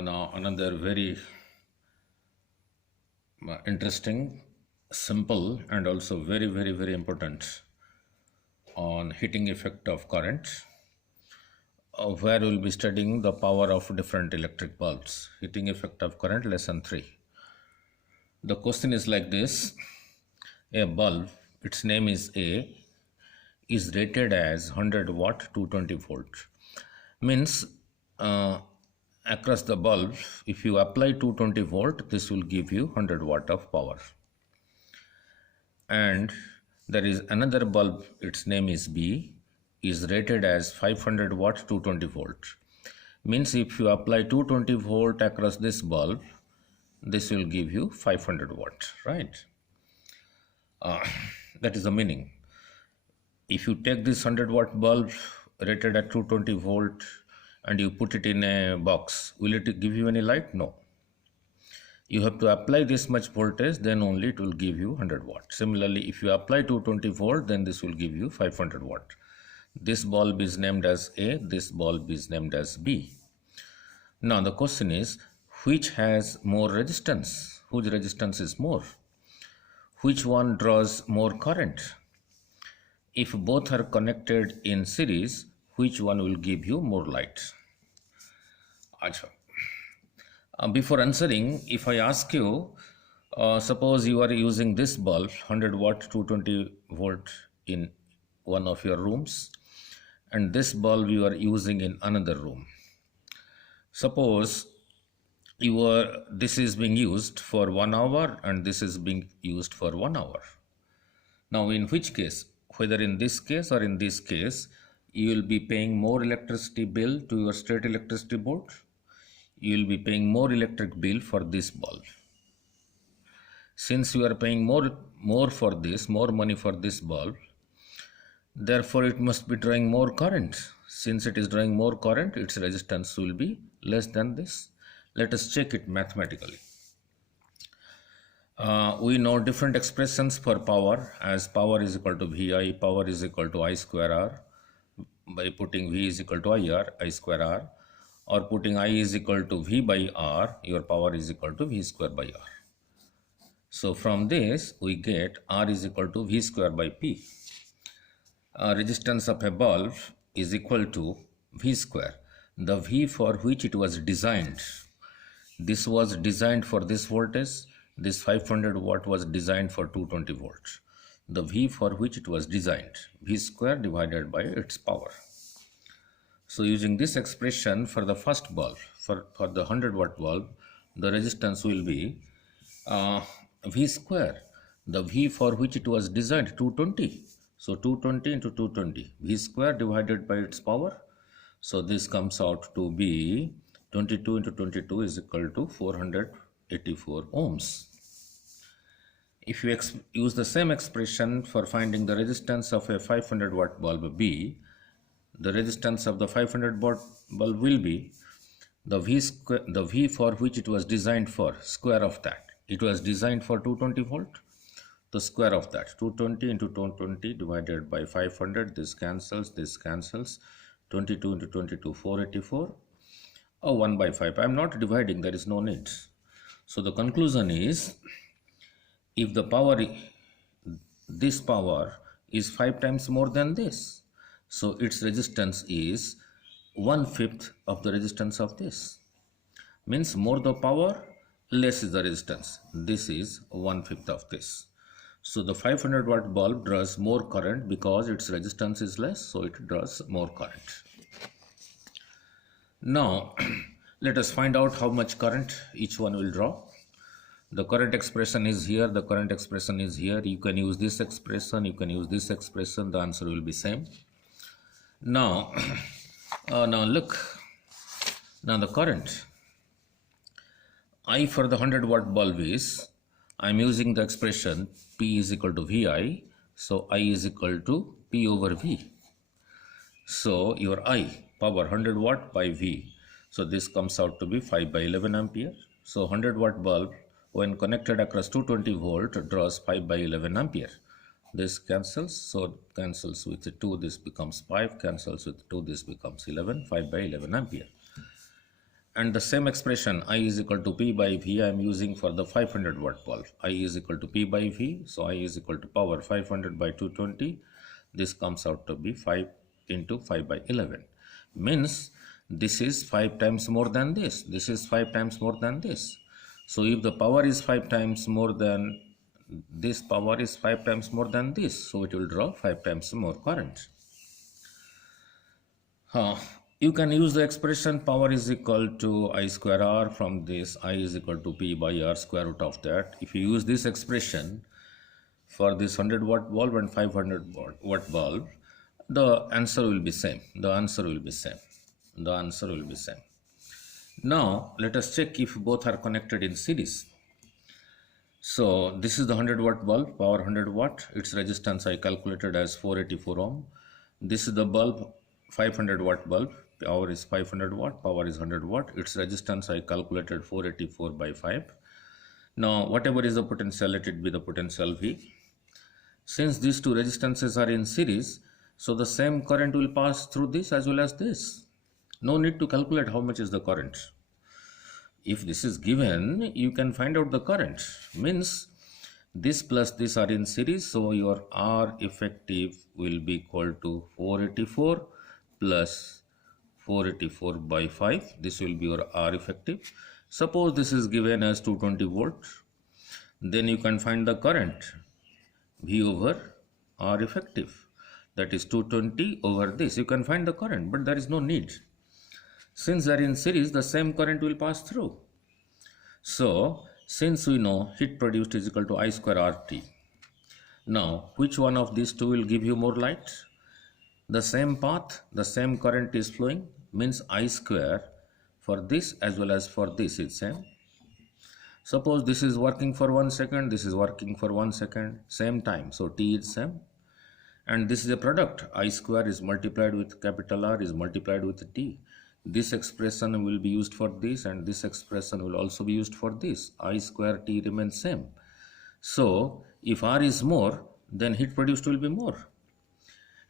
Now another very interesting, simple, and also very important on heating effect of current, where we'll be studying the power of different electric bulbs. Heating effect of current, lesson 3. The question is like this: a bulb, its name is A, is rated as 100 watt 220 volt. Means across the bulb, if you apply 220 volt, this will give you 100 watt of power. And there is another bulb, its name is B, is rated as 500 watt 220 volt. Means if you apply 220 volt across this bulb, this will give you 500 watt, right? That is the meaning. If you take this 100 watt bulb rated at 220 volt and you put it in a box, will it give you any light? No. You have to apply this much voltage, then only it will give you 100 watt. Similarly, if you apply 220 volt, then this will give you 500 watt. This bulb is named as A, this bulb is named as B. Now the question is, which has more resistance? Whose resistance is more? Which one draws more current? If both are connected in series, which one will give you more light? Before answering, if I ask you, suppose you are using this bulb 100 watt 220 volt in one of your rooms, and this bulb you are using in another room. Suppose this is being used for 1 hour and this is being used for 1 hour. Now in which case, whether in this case or in this case, you will be paying more electricity bill to your state electricity board. You will be paying more electric bill for this bulb. Since you are paying more for this, more money for this bulb, therefore it must be drawing more current. Since it is drawing more current, its resistance will be less than this. Let us check it mathematically. We know different expressions for power, as power is equal to VI, power is equal to I square R. By putting V is equal to IR, I square R, or putting I is equal to V by R, your power is equal to V square by R. So from this we get R is equal to V square by P. Resistance of a bulb is equal to V square, the V for which it was designed. This was designed for this voltage, this 500 watt was designed for 220 volts. The V for which it was designed, V square divided by its power. So using this expression for the first bulb, for the 100 watt bulb, the resistance will be V square, the V for which it was designed, 220. So 220 into 220, V square divided by its power. So this comes out to be 22 into 22 is equal to 484 ohms. If you use the same expression for finding the resistance of a 500 watt bulb B, the resistance of the 500 watt bulb will be the V for which it was designed for, square of that. It was designed for 220 volt, the square of that, 220 into 220 divided by 500, this cancels, 22 into 22, 484, or 1 by 5. I am not dividing, there is no need. So the conclusion is, if the power, this power is 5 times more than this, so its resistance is 1/5 of the resistance of this. Means more the power, less is the resistance. This is 1/5 of this. So the 500 watt bulb draws more current because its resistance is less, so it draws more current. Now let us find out how much current each one will draw. The current expression is here, the current expression is here. You can use this expression, you can use this expression, the answer will be same. Now, now look, now the current I for the 100 watt bulb is, I am using the expression P is equal to VI, so I is equal to P over V. So your I, power 100 watt by V, so this comes out to be 5 by 11 ampere. So 100 watt bulb when connected across 220 volt draws 5 by 11 ampere. This cancels, so cancels with 2, this becomes 5, cancels with 2, this becomes 11, 5 by 11 ampere. And the same expression I is equal to P by V I am using for the 500 watt bulb. I is equal to P by V, so I is equal to power 500 by 220. This comes out to be 5 into 5 by 11. Means this is 5 times more than this. This is 5 times more than this. So if the power is 5 times more than this, power is 5 times more than this, so it will draw 5 times more current. You can use the expression power is equal to I square R. From this, I is equal to P by R square root of that. If you use this expression for this 100 watt bulb and 500 watt bulb, the answer will be same. The answer will be same. The answer will be same. Now let us check if both are connected in series. So this is the 100 watt bulb, power 100 watt. Its resistance I calculated as 484 ohm. This is the bulb, 500 watt bulb. Power is 500 watt, power is 100 watt. Its resistance I calculated 484 by 5. Now whatever is the potential, let it be the potential V. Since these two resistances are in series, so the same current will pass through this as well as this. No need to calculate how much is the current. If this is given, you can find out the current. Means this plus this are in series, so your R effective will be equal to 484 plus 484 by 5. This will be your R effective. Suppose this is given as 220 volts, then you can find the current V over R effective. That is 220 over this. You can find the current, but there is no need. Since they are in series, the same current will pass through. So, since we know heat produced is equal to I square RT. Now, which one of these two will give you more light? The same path, the same current is flowing, means I square for this as well as for this is same. Suppose this is working for 1 second, this is working for 1 second, same time, so T is same. And this is a product, I square is multiplied with capital R is multiplied with T. This expression will be used for this and this expression will also be used for this. I square T remains same. So if R is more, then heat produced will be more.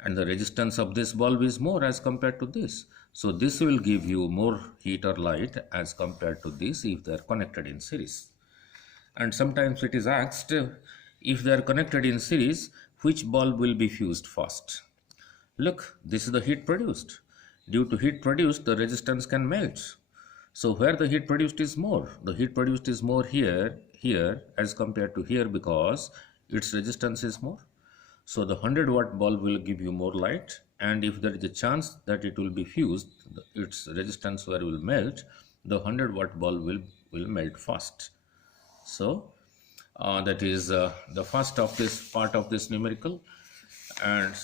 And the resistance of this bulb is more as compared to this. So this will give you more heat or light as compared to this if they are connected in series. And sometimes it is asked, if they are connected in series, which bulb will be fused first? Look, this is the heat produced. Due to heat produced, the resistance can melt. So where the heat produced is more, the heat produced is more here as compared to here because its resistance is more. So the 100 watt bulb will give you more light, and if there is a chance that it will be fused, its resistance where will melt, the 100 watt bulb will melt fast. So that is the first of this part of this numerical. And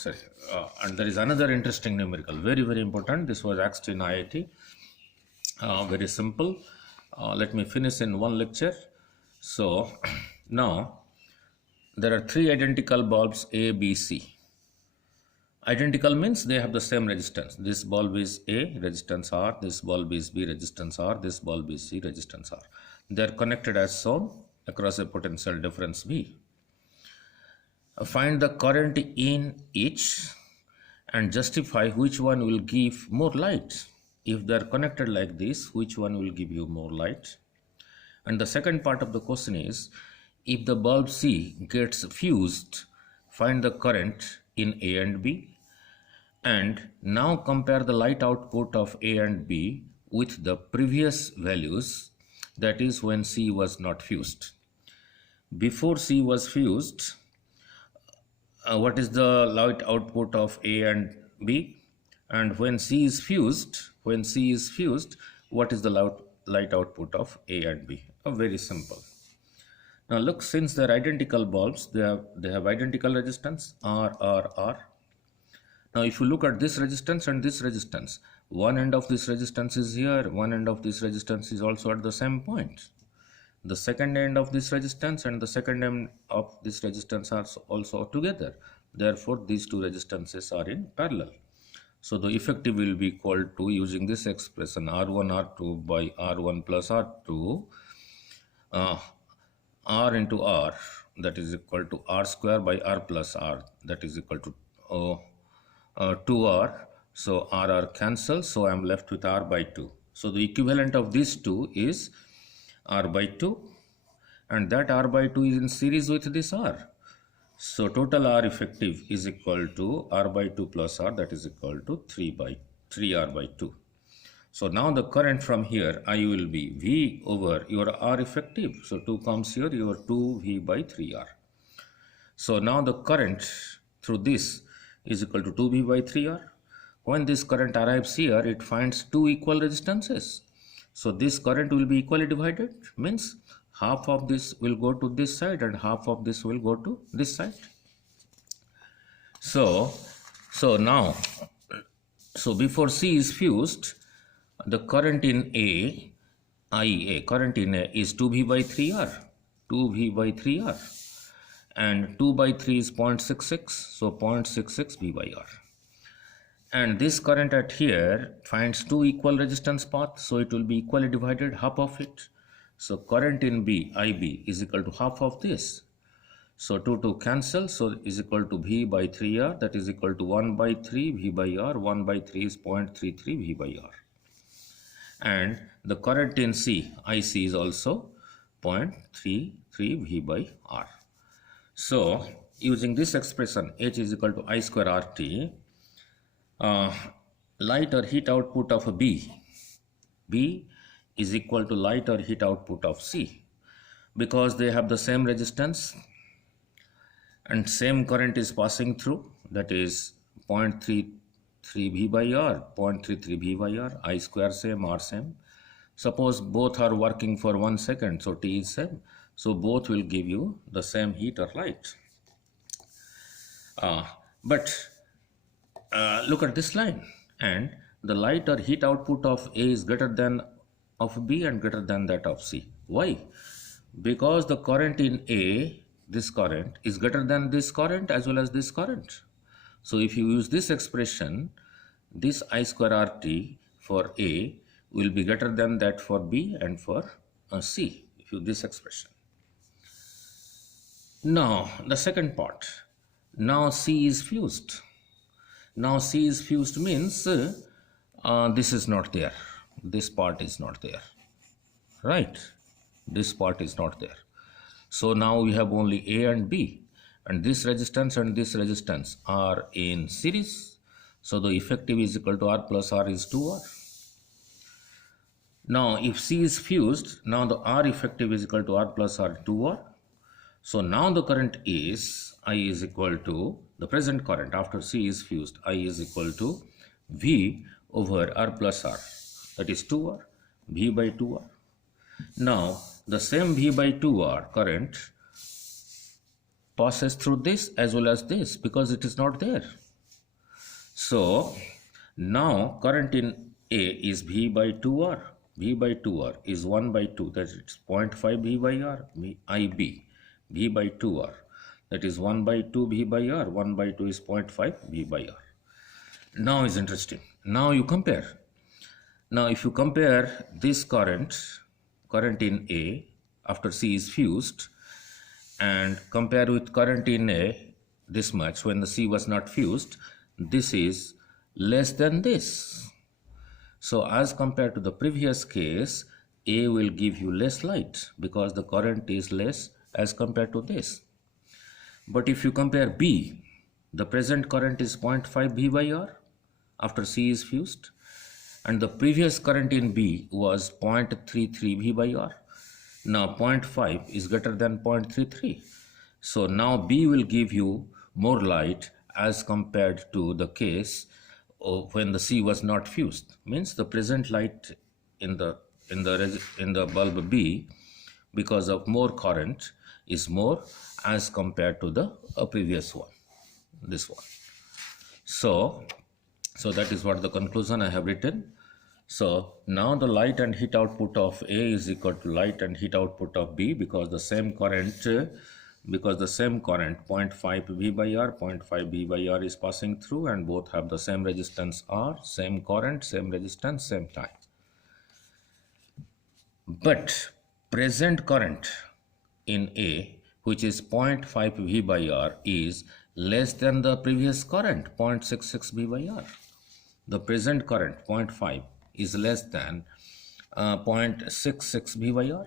there is another interesting numerical, very important. This was asked in IIT. Very simple. Let me finish in one lecture. So now there are three identical bulbs A, B, C. Identical means they have the same resistance. This bulb is A, resistance R. This bulb is B, resistance R. This bulb is C, resistance R. They are connected as shown across a potential difference V. Find the current in each and justify which one will give more light. If they are connected like this, which one will give you more light? And the second part of the question is, if the bulb C gets fused, find the current in A and B. And now compare the light output of A and B with the previous values, that is when C was not fused. Before C was fused, what is the light output of A and B? And when C is fused, what is the light output of A and B? Very simple. Now look, since they are identical bulbs, they have identical resistance R. Now if you look at this resistance and this resistance, one end of this resistance is here, one end of this resistance is also at the same point. The second end of this resistance and the second end of this resistance are also together. Therefore, these two resistances are in parallel. So the effective will be equal to, using this expression, R1 R2 by R1 plus R2, R into R, that is equal to R square by R plus R, that is equal to 2R. So RR cancels, so I am left with R by 2. So the equivalent of these two is R by 2, and that R by 2 is in series with this R. So total R effective is equal to R by 2 plus R, that is equal to 3R by 2. So now the current from here, I will be V over your R effective. So 2 comes here, your 2V by 3R. So now the current through this is equal to 2V by 3R. When this current arrives here, it finds two equal resistances. So this current will be equally divided, means half of this will go to this side and half of this will go to this side. So now, before C is fused, the current in A, IA, current in A is 2V by 3R, 2V by 3R, and 2 by 3 is 0.66, so 0.66 V by R. And this current at here finds two equal resistance paths, so it will be equally divided, half of it. So current in B, IB, is equal to half of this. So 2 cancel, so is equal to V by 3R, that is equal to 1 by 3 V by R, 1 by 3 is 0.33 V by R. And the current in C, IC, is also 0.33 V by R. So using this expression, H is equal to I square RT, light or heat output of B is equal to light or heat output of C, because they have the same resistance and same current is passing through, that is 0.33 V by R, 0.33 V by R, I square same, R same. Suppose both are working for 1 second, so T is same, so both will give you the same heat or light. But look at this line, and the light or heat output of A is greater than of B and greater than that of C. Why? Because the current in A, this current, is greater than this current as well as this current. So if you use this expression, this I square RT for A will be greater than that for B and for C, if you use this expression. Now the second part, now C is fused. Now C is fused means this is not there, this part is not there, right? This part is not there. So now we have only A and B, and this resistance are in series. So the effective is equal to R plus R is 2R. Now if C is fused, now the R effective is equal to R plus R 2R. So now the current is, I is equal to, the present current after C is fused, I is equal to V over R plus R, that is 2R, V by 2R. Now the same V by 2R current passes through this as well as this, because it is not there. So now current in A is V by 2R. V by 2R is 1 by 2, that is 0.5 V by R, IB, V by 2R, that is 1 by 2 V by R, 1 by 2 is 0.5 V by R. Now is interesting. Now you compare. Now if you compare this current in A after C is fused, and compare with current in A this much when the C was not fused, this is less than this. So as compared to the previous case, A will give you less light because the current is less as compared to this. But if you compare B, the present current is 0.5 V by R after C is fused, and the previous current in B was 0.33 V by R. Now 0.5 is greater than 0.33. So now B will give you more light as compared to the case of when the C was not fused. Means the present light in the bulb B, because of more current, is more as compared to the previous one, this one. So that is what the conclusion I have written. So now the light and heat output of A is equal to light and heat output of B, because the same current 0.5 V by R, 0.5 V by R is passing through, and both have the same resistance R, same current, same resistance, same time. But present current in A, which is 0.5 V by R, is less than the previous current, 0.66 V by R. The present current, 0.5, is less than 0.66 VYR,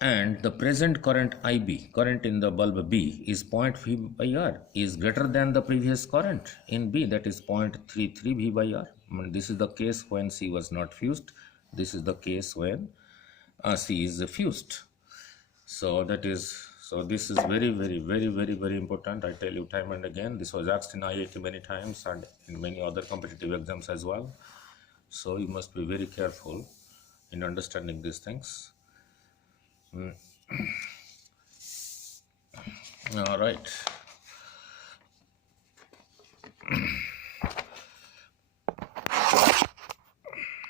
and the present current IB, current in the bulb B, is 0.3 VYR, is greater than the previous current in B, that is 0.33 VYR. This is the case when C was not fused. This is the case when C is fused. So that is, so this is very important. I tell you time and again, this was asked in IIT many times and in many other competitive exams as well. So you must be very careful in understanding these things. All right.